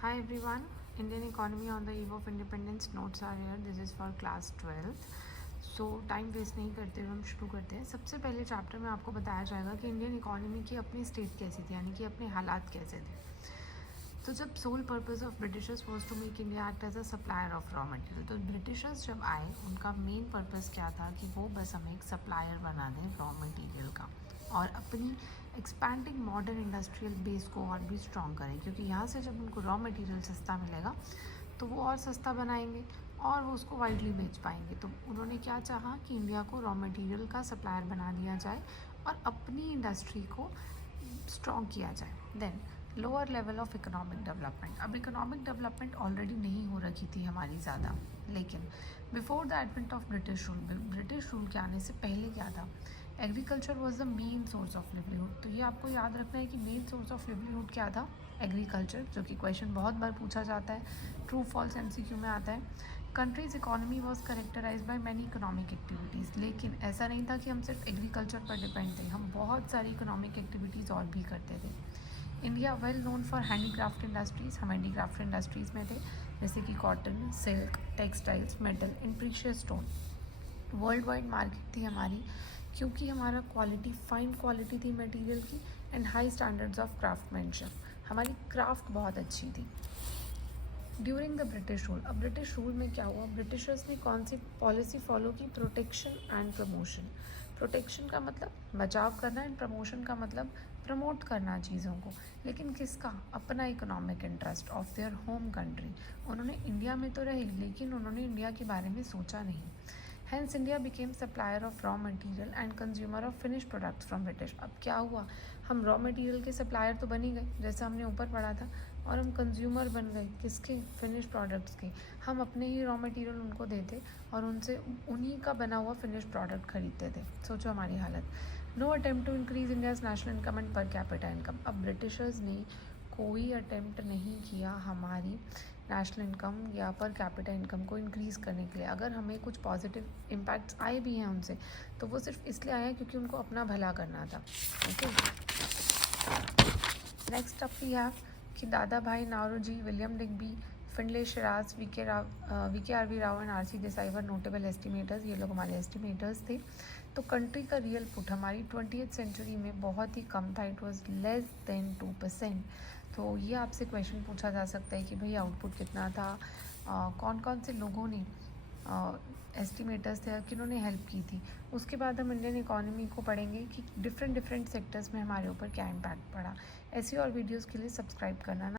Hi everyone, Indian economy on the eve of independence notes are here. This is for class 12th. So time waste नहीं करते हुए हम शुरू करते हैं. सबसे पहले चैप्टर में आपको बताया जाएगा कि इंडियन इकोनॉमी की अपनी स्टेट कैसी थी, यानी कि अपने हालात कैसे थे. तो जब sole purpose of Britishers was to make India act as a supplier of raw material, तो ब्रिटिशर्स जब आए उनका मेन पर्पस क्या था कि वो बस हमें एक सप्लायर बना दें रॉ मटेरियल का और अपनी एक्सपैंडिंग मॉडर्न इंडस्ट्रियल बेस को और भी स्ट्रॉन्ग करें, क्योंकि यहाँ से जब उनको रॉ मटेरियल सस्ता मिलेगा तो वो और सस्ता बनाएंगे और वो उसको वाइडली बेच पाएंगे. तो उन्होंने क्या चाहा कि इंडिया को रॉ मटेरियल का सप्लायर बना दिया जाए और अपनी इंडस्ट्री को स्ट्रॉन्ग किया जाए. Then lower level of economic development. अब इकोनॉमिक डेवलपमेंट ऑलरेडी नहीं हो रखी थी हमारी ज़्यादा, लेकिन before the advent of British rule के आने से पहले क्या था, agriculture was the main source of livelihood. तो ये आपको याद रखना है कि मेन सोर्स ऑफ लिवलीहुड क्या था, एग्रीकल्चर, जो कि क्वेश्चन बहुत बार पूछा जाता है, ट्रू फॉल्स MCQ में आता है. Country's economy was characterise by many economic activities, लेकिन ऐसा नहीं था कि हम सिर्फ एग्रीकल्चर पर डिपेंड थे, हम बहुत सारी इकोनॉमिक एक्टिविटीज़ और भी करते थे. India well known for handicraft industries, हम हैंडीक्राफ्ट इंडस्ट्रीज़ में थे, जैसे कि cotton, silk, textiles, metal and precious stone. World wide market थी हमारी, क्योंकि हमारा क्वालिटी, फाइन क्वालिटी थी मटेरियल की and high standards of craftsmanship. हमारी क्राफ्ट बहुत अच्छी थी. ड्यूरिंग द ब्रिटिश रूल, अब ब्रिटिश रूल में क्या हुआ, ब्रिटिशर्स ने कौन सी पॉलिसी फॉलो की, प्रोटेक्शन एंड प्रमोशन. प्रोटेक्शन का मतलब बचाव करना एंड प्रमोशन का मतलब प्रमोट करना चीज़ों को, लेकिन किसका, अपना economic interest of their home country. उन्होंने इंडिया में तो रहे, लेकिन उन्होंने इंडिया के बारे में सोचा नहीं. Hence India became supplier of raw material and consumer of finished products from British. अब क्या हुआ, हम रॉ मटेरियल के सप्लायर तो बन ही गए जैसा हमने ऊपर पढ़ा था, और हम कंज्यूमर बन गए किसके, फिनिश प्रोडक्ट्स के. हम अपने ही रॉ मटेरियल उनको देते और उनसे उन्हीं का बना हुआ फिनिश प्रोडक्ट खरीदते थे. सोचो हमारी हालत. No attempt to increase India's national income and per capita income. अब ब्रिटिशर्स ने कोई अटेम्प्ट नहीं किया हमारी नेशनल इनकम या पर कैपिटा इनकम को इंक्रीज़ करने के लिए. अगर हमें कुछ पॉजिटिव इम्पैक्ट्स आए भी हैं उनसे, तो वो सिर्फ इसलिए आए हैं क्योंकि उनको अपना भला करना था. Okay, next up we have कि Dadabhai Naoroji, William Digby, Findlay Shirras, VK RV Rao and RC Desai were notable estimators. ये लोग हमारे एस्टिमेटर्स थे. तो कंट्री का रियल पुट हमारी 20th सेंचुरी में बहुत ही कम था, इट वॉज लेस देन 2%. तो ये आपसे क्वेश्चन पूछा जा सकता है कि भाई आउटपुट कितना था, कौन कौन से लोगों ने एस्टिमेटर्स थे, किन्होंने हेल्प की थी. उसके बाद हम इंडियन इकोनॉमी को पढ़ेंगे कि डिफरेंट सेक्टर्स में हमारे ऊपर क्या इम्पैक्ट पड़ा. ऐसी और वीडियोस के लिए सब्सक्राइब करना ना